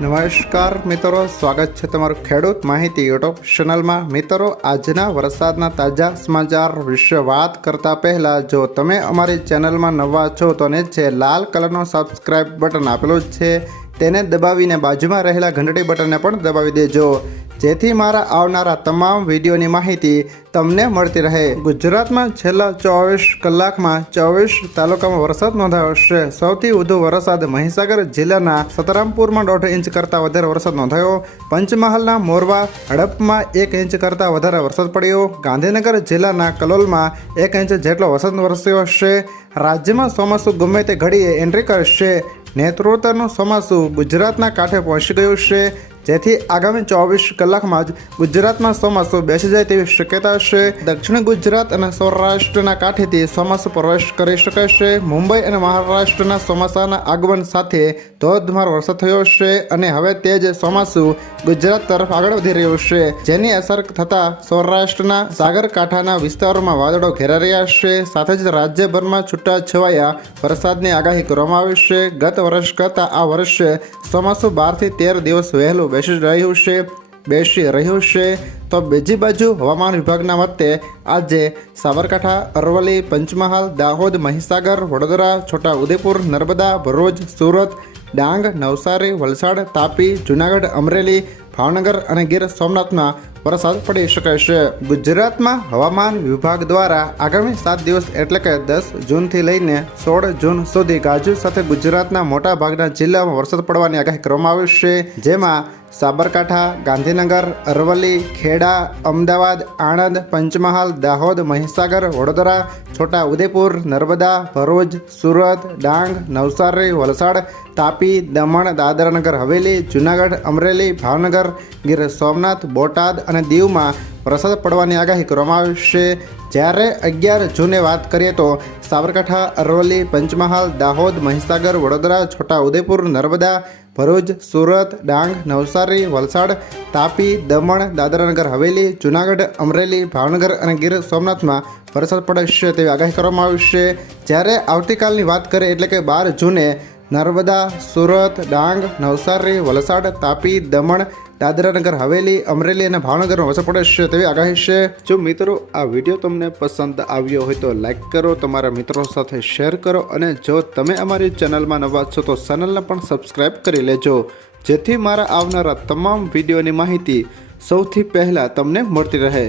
નમસ્કાર મિત્રો, સ્વાગત છે તમારું ખેડૂત માહિતી યુટ્યુબ ચેનલમાં. મિત્રો, આજના વરસાદના તાજા સમાચાર વિશે વાત કરતા પહેલા, જો તમે અમારી ચેનલમાં નવા છો, તો નીચે લાલ કલરનો સબસ્ક્રાઇબ બટન આપેલું જ છે, તેને દબાવીને બાજુમાં રહેલા ઘંટડી બટનને પણ દબાવી દેજો. જેથી મારા આવનારા તમામ વિડીયોની માહિતી તમને મળતી રહે. ગુજરાતમાં છેલ્લા ચોવીસ કલાકમાં ચોવીસ તાલુકામાં વરસાદ નોંધાયો છે. સૌથી વધુ વરસાદ મહીસાગર જિલ્લાના સતરામપુરમાં દોઢ ઇંચ કરતાં વધારે વરસાદ નોંધાયો. પંચમહાલના મોરવા હડપમાં એક ઇંચ કરતાં વધારે વરસાદ પડ્યો. ગાંધીનગર જિલ્લાના કલોલમાં એક ઇંચ જેટલો વરસાદ વરસ્યો છે. રાજ્યમાં ચોમાસું ગમે તે ઘડીએ એન્ટ્રી કરશે. નેતૃત્વનું ચોમાસું ગુજરાતના કાંઠે પહોંચી ગયું છે. જેથી આગામી ચોવીસ કલાકમાં જ ગુજરાતમાં ચોમાસું બેસી જાય તેવી શક્યતા છે. દક્ષિણ ગુજરાત અને સૌરાષ્ટ્રના કાંઠેથી ચોમાસું પ્રવેશ કરી શકે છે. મુંબઈ અને મહારાષ્ટ્રના ચોમાસાના આગમન સાથે ધોધમાર વરસાદ થયો છે અને હવે તે જ ચોમાસું ગુજરાત તરફ આગળ વધી રહ્યું છે. જેની અસર થતાં સૌરાષ્ટ્રના સાગરકાંઠાના વિસ્તારોમાં વાદળો ઘેરા રહ્યા છે. સાથે જ રાજ્યભરમાં છૂટા છવાયા વરસાદની આગાહી કરવામાં આવી છે. ગત વર્ષ કરતાં આ વર્ષે ચોમાસું બારથી તેર દિવસ વહેલું બેસી રહ્યું છે, બેસી રહ્યું છે. તો બીજી બાજુ હવામાન વિભાગના મતે આજે સાબરકાંઠા, અરવલ્લી, પંચમહાલ, દાહોદ, મહીસાગર, વડોદરા છોટા ઉદેપુર નર્મદા, ભરૂચ, સુરત, ડાંગ, નવસારી, વલસાડ, તાપી, જૂનાગઢ, અમરેલી, ભાવનગર અને ગીર સોમનાથમાં વરસાદ પડી શકે છે. ગુજરાતમાં હવામાન વિભાગ દ્વારા આગામી સાત દિવસ એટલે કે દસ જૂનથી લઈને સોળ જૂન સુધી ગાજુ સાથે ગુજરાતના મોટા ભાગના જિલ્લામાં વરસાદ પડવાની આગાહી કરવામાં આવી છે. જેમાં સાબરકાંઠા, ગાંધીનગર, અરવલ્લી, ખેડા, અમદાવાદ, આણંદ, પંચમહાલ, દાહોદ, મહીસાગર, વડોદરા, છોટા ઉદેપુર, નર્મદા, ભરૂચ, સુરત, ડાંગ, નવસારી, વલસાડ, તાપી, દમણ, દાદરાનગર, હવેલી, જૂનાગઢ, અમરેલી, ભાવનગર, ગીર સોમનાથ, બોટાદ અને દીવમાં વરસાદ પડવાની આગાહી કરવામાં આવશે જ્યારે અગિયાર જૂને વાત કરીએ તો સાબરકાંઠા, અરવલ્લી, પંચમહાલ, દાહોદ, મહીસાગર, વડોદરા છોટા ઉદેપુર નર્મદા, ભરૂચ, સુરત, ડાંગ, નવસારી, વલસાડ, તાપી, દમણ, દાદરાનગર, હવેલી, જૂનાગઢ, અમરેલી, ભાવનગર અને ગીર સોમનાથમાં વરસાદ પડશે તેવી આગાહી કરવામાં આવશે જ્યારે આવતીકાલની વાત કરીએ એટલે કે બાર જૂને નર્મદા, સુરત, ડાંગ, નવસારી, વલસાડ, તાપી, દમણ દાદરાનગર હવેલી, અમરેલી અને ભાવનગરમાં વરસાદ પડશે તેવી આગાહી છે. જો મિત્રો આ વીડિયો તમને પસંદ આવ્યો હોય તો લાઇક કરો, તમારા મિત્રો સાથે શેર કરો અને જો તમે અમારી ચેનલમાં નવા છો તો ચેનલને પણ સબસ્ક્રાઈબ કરી લેજો. જેથી મારા આવનારા તમામ વિડીયોની માહિતી સૌથી પહેલાં તમને મળતી રહે.